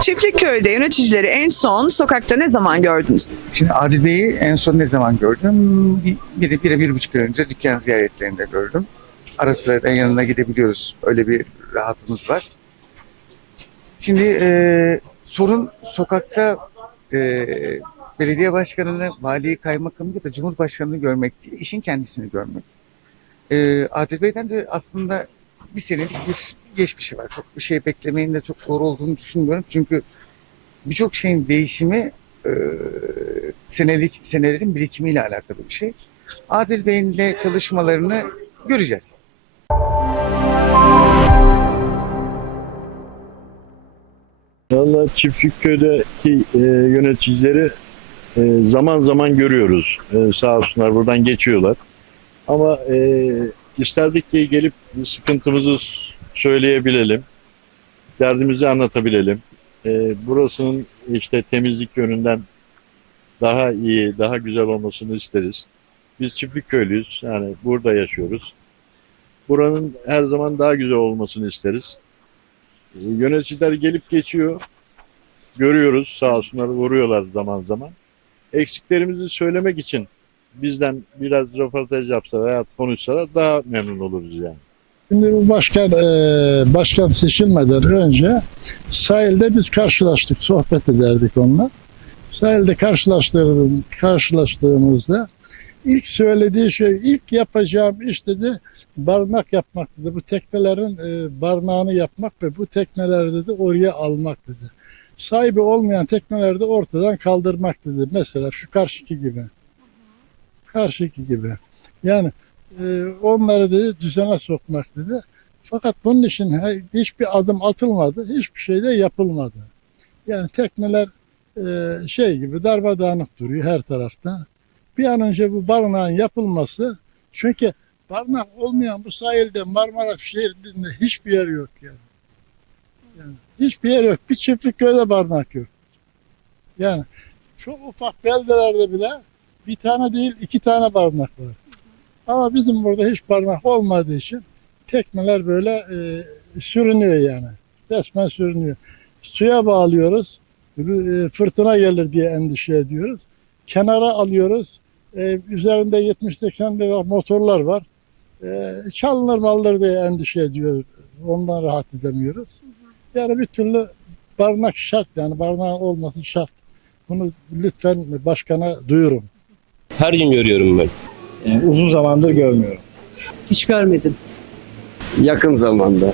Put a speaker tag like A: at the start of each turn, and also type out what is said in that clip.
A: Çiftlikköy'de yöneticileri en son sokakta ne zaman gördünüz?
B: Şimdi Adil Bey'i en son ne zaman gördüm? Bir, bir, bir, bir buçuk ay önce dükkan ziyaretlerinde gördüm. Ara sıra da yanına gidebiliyoruz. Öyle bir rahatımız var. Şimdi e, sorun sokakta e, belediye başkanını, valiyi, kaymakamı ya da cumhurbaşkanını görmek değil, işin kendisini görmek. E, Adil Bey'den de aslında bir senelik bir geçmişi var. Çok bir şey beklemeyin de çok doğru olduğunu düşünmüyorum. Çünkü birçok şeyin değişimi e, senelik senelerin birikimiyle alakalı bir şey. Adil Bey'in de çalışmalarını göreceğiz.
C: Valla Çiftlikköy'deki e, yöneticileri e, zaman zaman görüyoruz. E, sağ olsunlar buradan geçiyorlar. Ama e, isterdik ki gelip sıkıntımızı söyleyebilelim. Derdimizi anlatabilelim. E, burasının işte temizlik yönünden daha iyi, daha güzel olmasını isteriz. Biz Çiftlikköylüyüz. Yani burada yaşıyoruz. Buranın her zaman daha güzel olmasını isteriz. E, Yöneticiler gelip geçiyor. Görüyoruz sağ olsunlar vuruyorlar zaman zaman. Eksiklerimizi söylemek için bizden biraz röportaj yapsa veya konuşsalar daha memnun oluruz yani.
D: Şimdi bu başkan, e, başkan seçilmeden önce sahilde biz karşılaştık, sohbet ederdik onunla. Sahilde karşılaştığım, karşılaştığımızda ilk söylediği şey, ilk yapacağım iş dedi, barınak yapmak dedi. Bu teknelerin e, barınağını yapmak ve bu tekneleri dedi oraya almak dedi. Sahibi olmayan tekneleri de ortadan kaldırmak dedi. Mesela şu karşıki gibi. Karşıki gibi. Yani onları dedi düzene sokmak dedi. Fakat bunun için hiçbir adım atılmadı, hiçbir şey de yapılmadı. Yani tekneler e, şey gibi darmadağınık duruyor her tarafta. Bir an önce bu barınağın yapılması, çünkü barınak olmayan bu sahilde Marmara şehrinde hiçbir yer yok yani. yani hiçbir yer yok. Bir çiftlik köyde barınak yok. Yani çok ufak beldelerde bile bir tane değil iki tane barınak var. Ama bizim burada hiç barınak olmadığı için tekneler böyle e, sürünüyor yani. Resmen sürünüyor. Suya bağlıyoruz. e, Fırtına gelir diye endişe ediyoruz. Kenara alıyoruz. E, üzerinde 70-80 lira motorlar var. E, çalınır maldır diye endişe ediyoruz. Ondan rahat edemiyoruz. Yani bir türlü barınak şart yani barınak olması şart. Bunu lütfen başkana duyurun.
E: Her gün görüyorum ben.
F: Yani uzun zamandır görmüyorum.
A: Hiç görmedim.
G: Yakın zamanda.